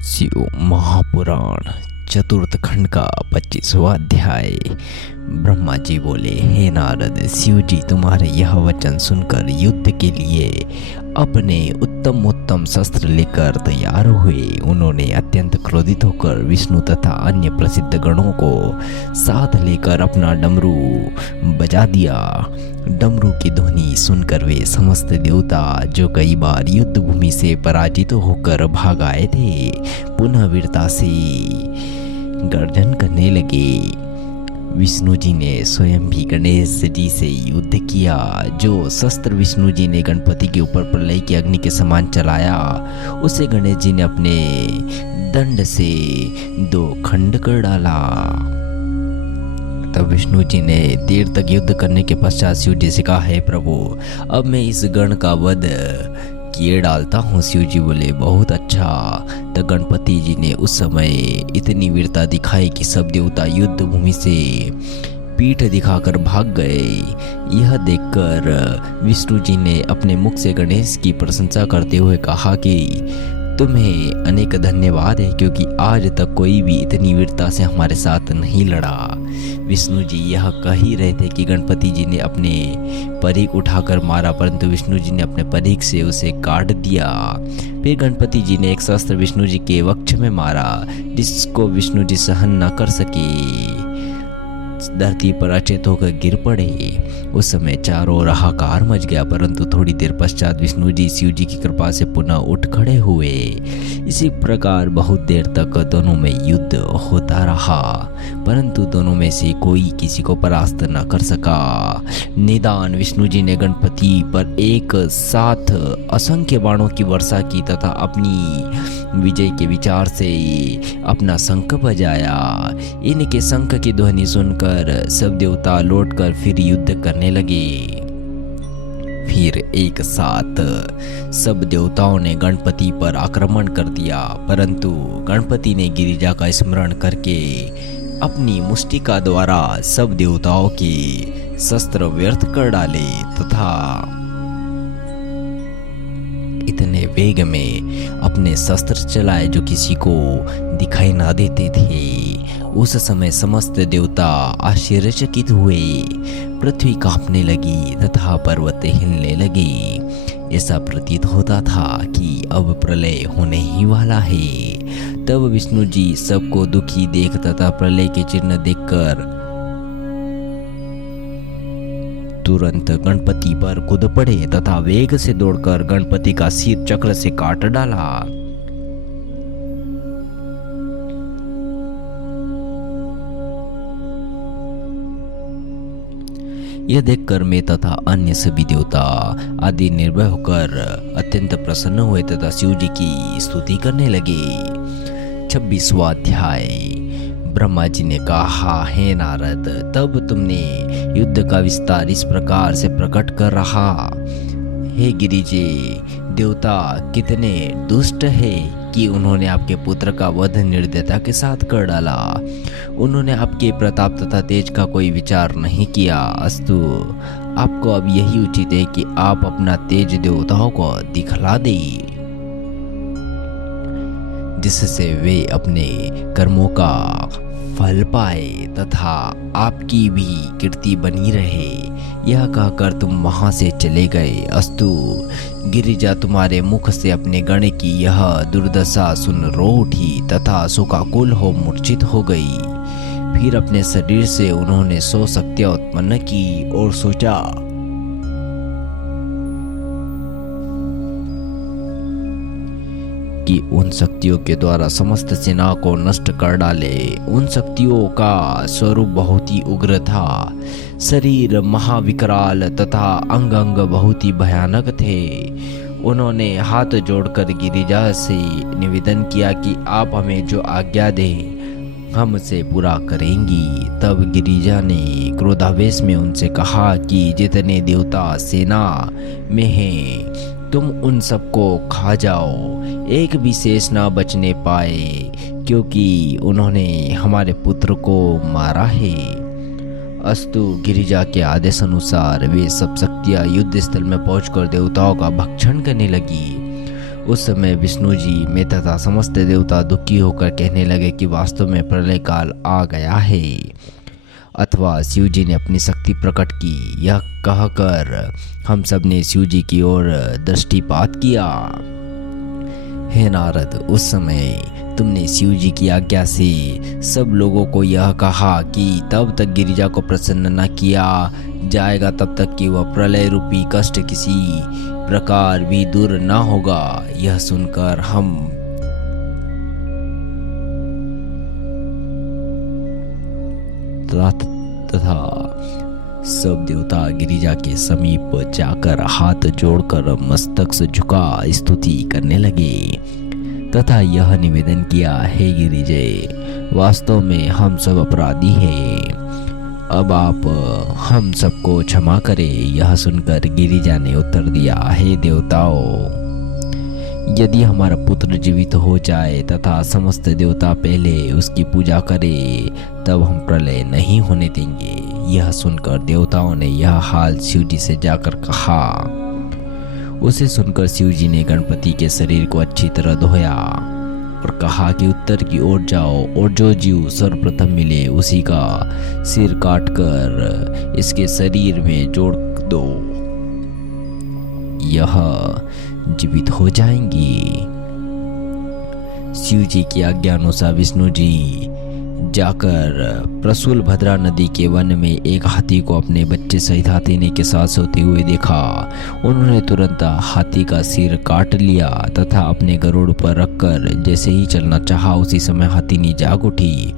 शिव महापुराण चतुर्थ खंड का 25वां अध्याय। ब्रह्मा जी बोले, हे नारद, शिव जी तुम्हारे यह वचन सुनकर युद्ध के लिए अपने उत्तम उत्तम शस्त्र लेकर तैयार हुए। उन्होंने अत्यंत क्रोधित होकर विष्णु तथा अन्य प्रसिद्ध गणों को साथ लेकर अपना डमरू बजा दिया। डमरू की ध्वनि सुनकर वे समस्त देवता, जो कई बार युद्ध भूमि से पराजित होकर भाग आए थे, पुनः वीरता से गर्जन करने लगे। विष्णु जी ने स्वयं भी गणेश जी से युद्ध किया। जो शस्त्र विष्णु जी ने गणपति के ऊपर प्रलय की अग्नि के समान चलाया, उसे गणेश जी ने अपने दंड से 2 खंड कर डाला। तब विष्णु जी ने देर तक युद्ध करने के पश्चात शिव जी से कहा, हे प्रभु, अब मैं इस गण का वध किए डालता हूँ। शिव जी बोले, बहुत अच्छा। तो गणपति जी ने उस समय इतनी वीरता दिखाई कि सब देवता युद्ध भूमि से पीठ दिखाकर भाग गए। यह देखकर विष्णु जी ने अपने मुख से गणेश की प्रशंसा करते हुए कहा कि तुम्हें अनेक धन्यवाद है, क्योंकि आज तक कोई भी इतनी वीरता से हमारे साथ नहीं लड़ा। विष्णु जी यह कह ही रहे थे कि गणपति जी ने अपने परीक उठाकर मारा, परंतु विष्णु जी ने अपने परीक से उसे काट दिया। फिर गणपति जी ने एक शस्त्र विष्णु जी के वक्ष में मारा, जिसको विष्णु जी सहन न कर सके। धरती पर अचेत होकर गिर पड़े। उस समय चारों ओर हाहाकार मच गया, परंतु थोड़ी देर पश्चात विष्णु जी शिव जी की कृपा से पुनः उठ खड़े हुए। इसी प्रकार बहुत देर तक दोनों में युद्ध होता रहा, परंतु दोनों में से कोई किसी को परास्त न कर सका। निदान विष्णु जी ने गणपति पर एक साथ असंख्य बाणों की वर्षा की तथा अपनी विजय के विचार से अपना शंख बजाया। इनके शंख की ध्वनि सुनकर सब देवता लौटकर फिर युद्ध करने लगे। फिर एक साथ सब देवताओं ने गणपति पर आक्रमण कर दिया, परंतु गणपति ने गिरिजा का स्मरण करके अपनी मुष्टिका द्वारा सब देवताओं के शस्त्र व्यर्थ कर डाले तथा इतने वेग में अपने शस्त्र चलाए जो किसी को दिखाई ना देते थे। उस समय समस्त देवता आश्चर्यचकित हुए। पृथ्वी कांपने लगी तथा पर्वत हिलने लगे। ऐसा प्रतीत होता था कि अब प्रलय होने ही वाला है। तब विष्णु जी सबको दुखी देख तथा प्रलय के चिन्ह देखकर तुरंत गणपति पर कूद पड़े तथा वेग से दौड़कर गणपति का सिर चक्र से काट डाला। यह देखकर मैं तथा अन्य सभी देवता आदि निर्भय होकर अत्यंत प्रसन्न हुए तथा शिव जी की स्तुति करने लगे। 26वां अध्याय। ब्रह्मा जी ने कहा, हे नारद, तब तुमने युद्ध का विस्तार इस प्रकार से प्रकट कर रहा। हे गिरिजे, देवता कितने दुष्ट है कि उन्होंने आपके पुत्र का वध निर्दयता के साथ कर डाला। उन्होंने आपके प्रताप तथा तेज का कोई विचार नहीं किया। अस्तु, आपको अब यही उचित है कि आप अपना तेज देवताओं को दिखला दें, जिससे वे अपने कर्मों का फल पाए तथा आपकी भी कीर्ति बनी रहे। यह कहकर तुम वहां से चले गए। अस्तु, गिरिजा तुम्हारे मुख से अपने गण की यह दुर्दशा सुन रो उठी तथा शोकाकुल हो मूर्छित हो गई। फिर अपने शरीर से उन्होंने 100 शक्तियां उत्पन्न की और सोचा कि उन शक्तियों के द्वारा समस्त सेना को नष्ट कर डाले। उन शक्तियों का स्वरूप बहुत ही उग्र था। शरीर महाविकराल तथा अंग अंग बहुत ही भयानक थे। उन्होंने हाथ जोड़कर गिरिजा से निवेदन किया कि आप हमें जो आज्ञा दें हम उसे पूरा करेंगी। तब गिरिजा ने क्रोधावेश में उनसे कहा कि जितने देवता सेना में हैं, तुम उन सबको खा जाओ, एक भी शेष ना बचने पाए, क्योंकि उन्होंने हमारे पुत्र को मारा है। अस्तु, गिरिजा के आदेश अनुसार वे सब शक्तियां युद्ध स्थल में पहुंचकर देवताओं का भक्षण करने लगी। उस समय विष्णु जी में तथा समस्त देवता दुखी होकर कहने लगे कि वास्तव में प्रलय काल आ गया है, अथवा शिव जी ने अपनी शक्ति प्रकट की। यह कहकर हम सब ने शिव जी की ओर दृष्टिपात किया। हे नारद, उस समय तुमने शिव जी की आज्ञा से सब लोगों को यह कहा कि तब तक गिरिजा को प्रसन्न न किया जाएगा तब तक कि वह प्रलय रूपी कष्ट किसी प्रकार भी दूर न होगा। यह सुनकर हम तथा सब देवता गिरिजा के समीप जाकर हाथ जोड़कर मस्तक से झुका स्तुति करने लगे तथा यह निवेदन किया, हे गिरिजय, वास्तव में हम सब अपराधी हैं, अब आप हम सबको क्षमा करें। यह सुनकर गिरिजा ने उत्तर दिया, हे देवताओं, यदि हमारा पुत्र जीवित हो जाए तथा समस्त देवता पहले उसकी पूजा करें तब हम प्रलय नहीं होने देंगे। यह सुनकर देवताओं ने यह हाल शिव जी से जाकर कहा। उसे सुनकर शिव जी ने गणपति के शरीर को अच्छी तरह धोया और कहा कि उत्तर की ओर जाओ और जो जीव सर्वप्रथम मिले उसी का सिर काटकर इसके शरीर में जोड़ दो, यह जीवित हो जाएंगी। शिव जी की आज्ञा अनुसार विष्णु जी जाकर प्रसूल भद्रा नदी के वन में एक हाथी को अपने बच्चे सहित हाथी के साथ सोते हुए देखा। उन्होंने तुरंत हाथी का सिर काट लिया तथा अपने गरुड़ पर रखकर जैसे ही चलना चाहा उसी समय हाथी जाग उठी।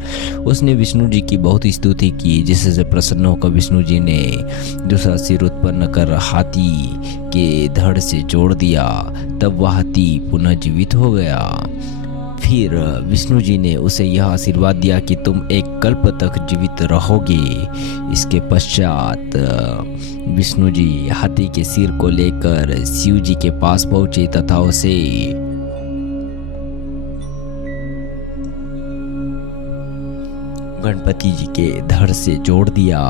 उसने विष्णु जी की बहुत स्तुति की, जिससे प्रसन्न होकर विष्णु जी ने दूसरा सिर उत्पन्न कर हाथी के धड़ से जोड़ दिया। तब वह हाथी पुनः जीवित हो गया। फिर विष्णु जी ने उसे यह आशीर्वाद दिया कि तुम एक कल्प तक जीवित रहोगे। इसके पश्चात विष्णु जी हाथी के सिर को लेकर शिव जी के पास पहुंचे तथा उसे गणपति जी के धड़ से जोड़ दिया।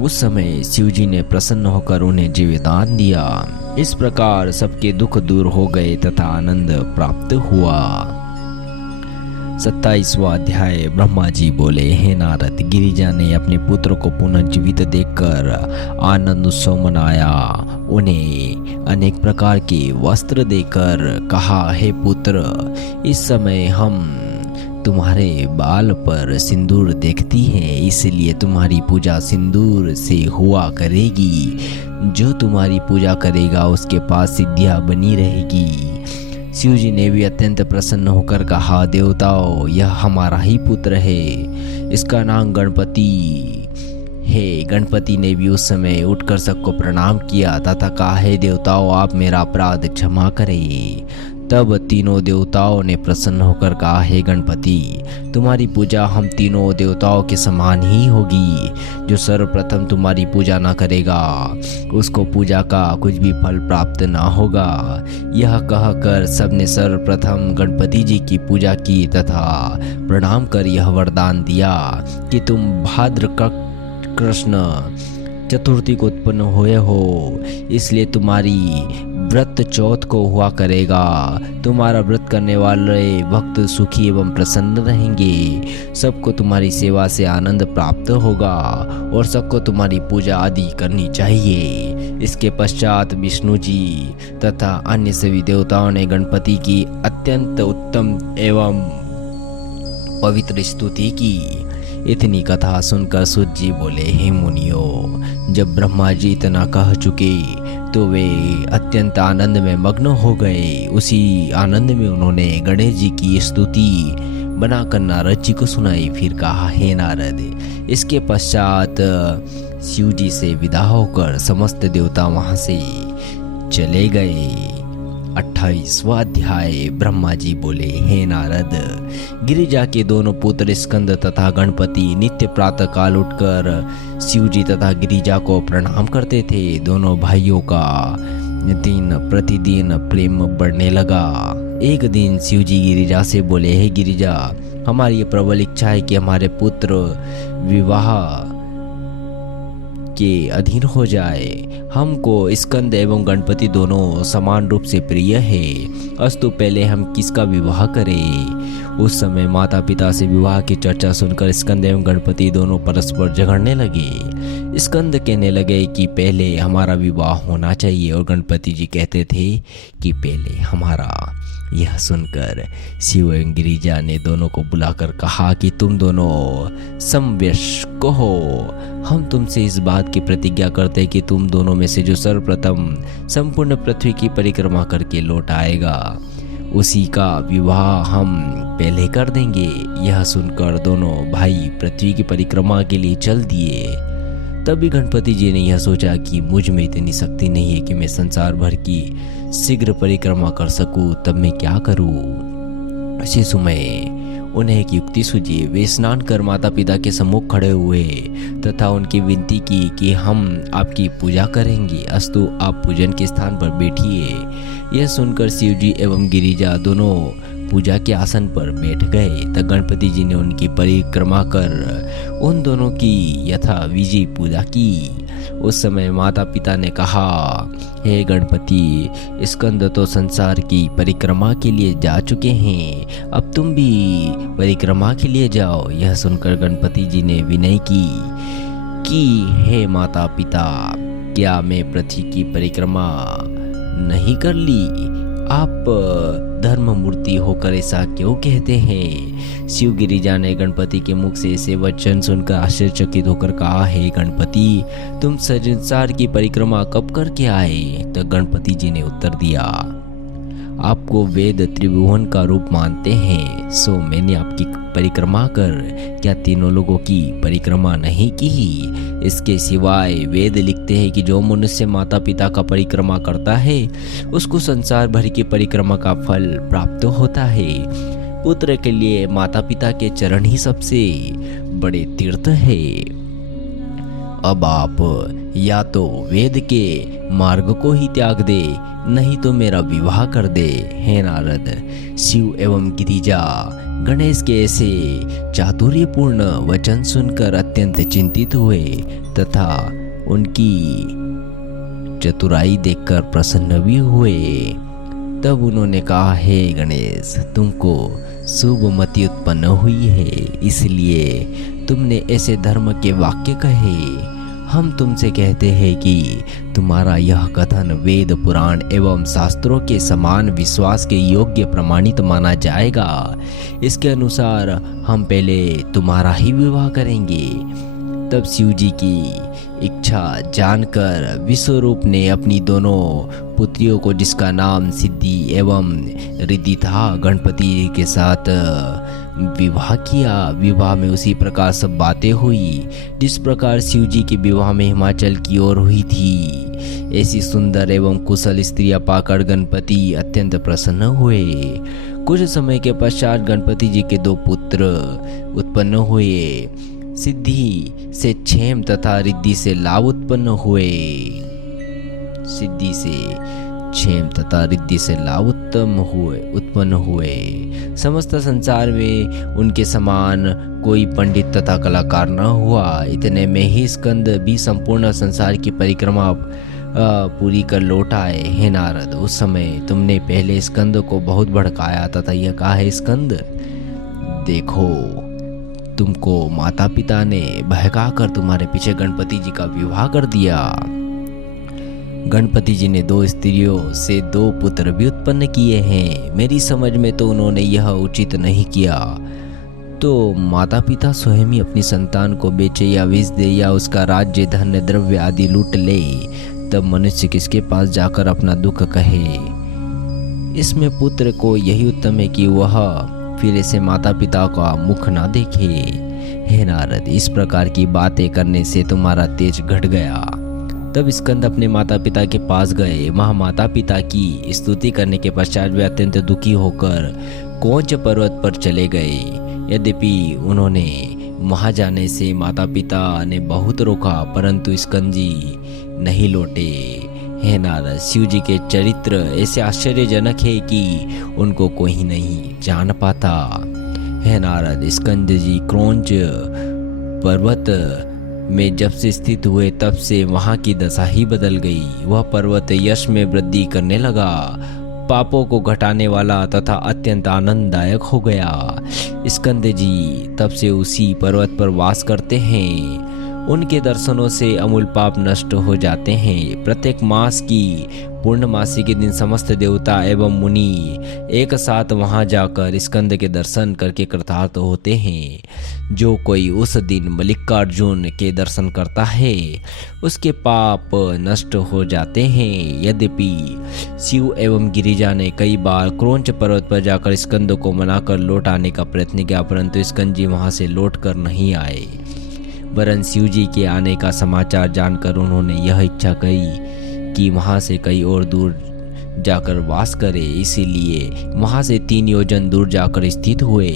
उस समय शिव जी ने प्रसन्न होकर उन्हें जीवदान दिया। इस प्रकार सबके दुख दूर हो गए तथा आनंद प्राप्त हुआ। 27वां अध्याय। ब्रह्मा जी बोले, हे नारद, गिरिजा ने अपने पुत्र को पुनः जीवित देखकर आनंद उत्सव मनाया। उन्हें अनेक प्रकार के वस्त्र देकर कहा, हे पुत्र, इस समय हम तुम्हारे बाल पर सिंदूर देखती हैं, इसलिए तुम्हारी पूजा सिंदूर से हुआ करेगी। जो तुम्हारी पूजा करेगा उसके पास सिद्धियां बनी रहेगी। शिव जी ने भी अत्यंत प्रसन्न होकर कहा, देवताओं, यह हमारा ही पुत्र है, इसका नाम गणपति है। गणपति ने भी उस समय उठकर सबको प्रणाम किया तथा कहा, हे देवताओं, आप मेरा अपराध क्षमा करें। तब तीनों देवताओं ने प्रसन्न होकर कहा, हे गणपति, तुम्हारी पूजा हम तीनों देवताओं के समान ही होगी। जो सर्वप्रथम तुम्हारी पूजा न करेगा उसको पूजा का कुछ भी फल प्राप्त ना होगा। यह कहकर सबने सर्वप्रथम गणपति जी की पूजा की तथा प्रणाम कर यह वरदान दिया कि तुम भाद्र कृष्ण चतुर्थी को उत्पन्न हुए हो, इसलिए तुम्हारी व्रत चौथ को हुआ करेगा। तुम्हारा व्रत करने वाले भक्त सुखी एवं प्रसन्न रहेंगे। सबको तुम्हारी सेवा से आनंद प्राप्त होगा और सबको तुम्हारी पूजा आदि करनी चाहिए। इसके पश्चात विष्णु जी तथा अन्य सभी देवताओं ने गणपति की अत्यंत उत्तम एवं पवित्र स्तुति की। इतनी कथा सुनकर सूत जी बोले, हे मुनियों, जब ब्रह्मा जी इतना कह चुके तो वे अत्यंत आनंद में मग्न हो गए। उसी आनंद में उन्होंने गणेश जी की स्तुति बनाकर नारद जी को सुनाई। फिर कहा, हे नारद, इसके पश्चात शिव जी से विदा होकर समस्त देवता वहां से चले गए। 28वां अध्याय। ब्रह्मा जी बोले, हे नारद, गिरिजा के दोनों पुत्र स्कंद तथा गणपति नित्य प्रातः काल उठकर शिव जी तथा गिरिजा को प्रणाम करते थे। दोनों भाइयों का दिन प्रतिदिन प्रेम बढ़ने लगा। एक दिन शिव जी गिरिजा से बोले, हे गिरिजा, हमारी ये प्रबल इच्छा है कि हमारे पुत्र विवाह के अधीन हो जाए। हमको स्कंद एवं गणपति दोनों समान रूप से प्रिय है, अस्तु पहले हम किसका विवाह करें। उस समय माता पिता से विवाह की चर्चा सुनकर स्कंद एवं गणपति दोनों परस्पर झगड़ने लगे। स्कंद कहने लगे कि पहले हमारा विवाह होना चाहिए और गणपति जी कहते थे कि पहले हमारा। यह सुनकर शिव एवं गिरिजा ने दोनों को बुलाकर कहा कि तुम दोनों समवयस्क हो। हम तुमसे इस बात की प्रतिज्ञा करते कि तुम दोनों में से जो सर्वप्रथम संपूर्ण पृथ्वी की परिक्रमा करके लौट आएगा उसी का विवाह हम पहले कर देंगे। यह सुनकर दोनों भाई पृथ्वी की परिक्रमा के लिए चल दिए। तभी गणपति जी ने यह सोचा कि मुझ में इतनी शक्ति नहीं है कि मैं संसार भर की शीघ्र परिक्रमा कर सकूं, तब मैं क्या करूं। इसी समय उन्हें एक युक्ति सूझी। वे स्नान कर माता पिता के सम्मुख खड़े हुए तथा उनकी विनती की कि हम आपकी पूजा करेंगे, अस्तु आप पूजन के स्थान पर बैठिए। यह सुनकर शिव जी एवं गिरिजा दोनों पूजा के आसन पर बैठ गए। तब गणपति जी ने उनकी परिक्रमा कर उन दोनों की यथा विधि पूजा की। उस समय माता पिता ने कहा, हे गणपति, स्कंद तो संसार की परिक्रमा के लिए जा चुके हैं, अब तुम भी परिक्रमा के लिए जाओ। यह सुनकर गणपति जी ने विनय की हे माता पिता, क्या मैं पृथ्वी की परिक्रमा नहीं कर ली? आप धर्म मूर्ति होकर ऐसा क्यों कहते हैं? शिव गिरिजा ने गणपति के मुख से ऐसे वचन सुनकर आश्चर्यचकित होकर कहा, हे गणपति, तुम संसार की परिक्रमा कब करके आए? तो गणपति जी ने उत्तर दिया, आपको वेद त्रिभुवन का रूप मानते हैं, सो मैंने आपकी परिक्रमा कर क्या तीनों लोगों की परिक्रमा नहीं की? इसके सिवाय वेद लिखते हैं कि जो मनुष्य माता पिता का परिक्रमा करता है उसको संसार भर की परिक्रमा का फल प्राप्त होता है। पुत्र के लिए माता पिता के चरण ही सबसे बड़े तीर्थ है। अब आप या तो वेद के मार्ग को ही त्याग दे, नहीं तो मेरा विवाह कर दे। हे नारद, शिव एवं गिरिजा गणेश के ऐसे चातुर्यपूर्ण वचन सुनकर अत्यंत चिंतित हुए तथा उनकी चतुराई देखकर प्रसन्न भी हुए। तब उन्होंने कहा, हे गणेश, तुमको शुभ मति उत्पन्न हुई है, इसलिए तुमने ऐसे धर्म के वाक्य कहे। हम तुमसे कहते हैं कि तुम्हारा यह कथन वेद पुराण एवं शास्त्रों के समान विश्वास के योग्य प्रमाणित माना जाएगा। इसके अनुसार हम पहले तुम्हारा ही विवाह करेंगे। तब शिव जी की इच्छा जानकर विश्वरूप ने अपनी दोनों पुत्रियों को, जिसका नाम सिद्धि एवं रिद्धि था, गणपति के साथ विवाह किया। विवाह में उसी प्रकार सब बातें हुई जिस प्रकार शिव जी के विवाह में हिमाचल की ओर हुई थी। ऐसी सुंदर एवं कुशल स्त्रियां पाकर गणपति अत्यंत प्रसन्न हुए। कुछ समय के पश्चात गणपति जी के 2 पुत्र उत्पन्न हुए। सिद्धि से क्षेम तथा रिद्धि से लाभ उत्पन्न हुए। सिद्धि से क्षेम तथा रिद्धि से लाभ उत्पन्न हुए। समस्त संसार में उनके समान कोई पंडित तथा कलाकार न हुआ। इतने में ही स्कंद भी संपूर्ण संसार की परिक्रमा पूरी कर लौट आए। हे नारद, उस समय तुमने पहले स्कंद को बहुत भड़काया तथा यह कहा, है स्कंद, देखो, तुमको माता पिता ने बहका कर तुम्हारे पीछे गणपति जी का विवाह कर दिया। गणपति जी ने 2 स्त्रियों से 2 पुत्र भी उत्पन्न किए हैं। मेरी समझ में तो उन्होंने यह उचित नहीं किया। तो माता पिता स्वयं ही अपनी संतान को बेचे या बेच दे या उसका राज्य, धन, द्रव्य आदि लूट ले, तब मनुष्य किसके पास जाकर अपना दुख कहे? इसमें पुत्र को यही उत्तम है कि वह फिर ऐसे माता पिता का मुख ना देखे। हे नारद, इस प्रकार की बातें करने से तुम्हारा तेज घट गया। तब स्कंद अपने माता पिता के पास गए। वहाँ माता पिता की स्तुति करने के पश्चात वे अत्यंत दुखी होकर कौंच पर्वत पर चले गए। यद्यपि उन्होंने वहाँ जाने से माता पिता ने बहुत रोका, परंतु स्कंद जी नहीं लौटे। हे नारद, शिव जी के चरित्र ऐसे आश्चर्यजनक है कि उनको कोई नहीं जान पाता। हे नारद, स्कंद जी क्रौंच पर्वत में जब से स्थित हुए तब से वहां की दशा ही बदल गई। वह पर्वत यश में वृद्धि करने लगा, पापों को घटाने वाला तथा अत्यंत आनंददायक हो गया। स्कंद जी तब से उसी पर्वत पर वास करते हैं। उनके दर्शनों से अमूल पाप नष्ट हो जाते हैं। प्रत्येक मास की पूर्णमासी के दिन समस्त देवता एवं मुनि एक साथ वहां जाकर स्कंद के दर्शन करके कृतार्थ होते हैं। जो कोई उस दिन मल्लिकार्जुन के दर्शन करता है उसके पाप नष्ट हो जाते हैं। यद्यपि शिव एवं गिरिजा ने कई बार क्रोंच पर्वत पर जाकर स्कंद को मनाकर लौट आने का प्रयत्न किया, परंतु स्कंद जी वहां से लौट कर नहीं आए। वरन शिव जी के आने का समाचार जानकर उन्होंने यह इच्छा कही कि वहां से कहीं और दूर जाकर वास करे, इसीलिए वहां से 3 योजन दूर जाकर स्थित हुए।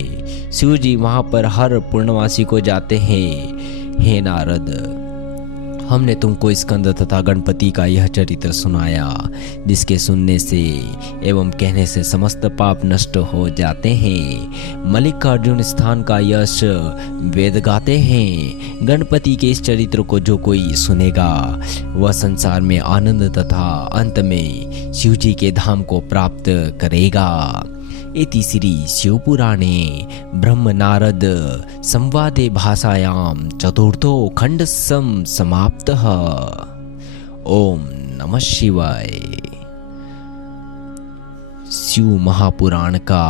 शिव जी वहां पर हर पूर्णमासी को जाते हैं। हे नारद, हमने तुमको स्कंद तथा गणपति का यह चरित्र सुनाया, जिसके सुनने से एवं कहने से समस्त पाप नष्ट हो जाते हैं। मल्लिकार्जुन स्थान का यश वेद गाते हैं। गणपति के इस चरित्र को जो कोई सुनेगा वह संसार में आनंद तथा अंत में शिव जी के धाम को प्राप्त करेगा। इति श्री शिवपुराणे ब्रह्म नारद संवादे भाषायां चतुर्थो खंड समाप्तः। ओम नमः शिवाय। शिव महापुराण का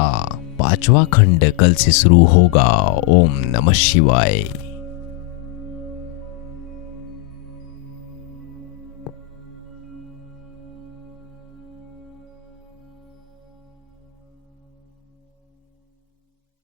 5वां खंड कल से शुरू होगा। ओम नमः शिवाय।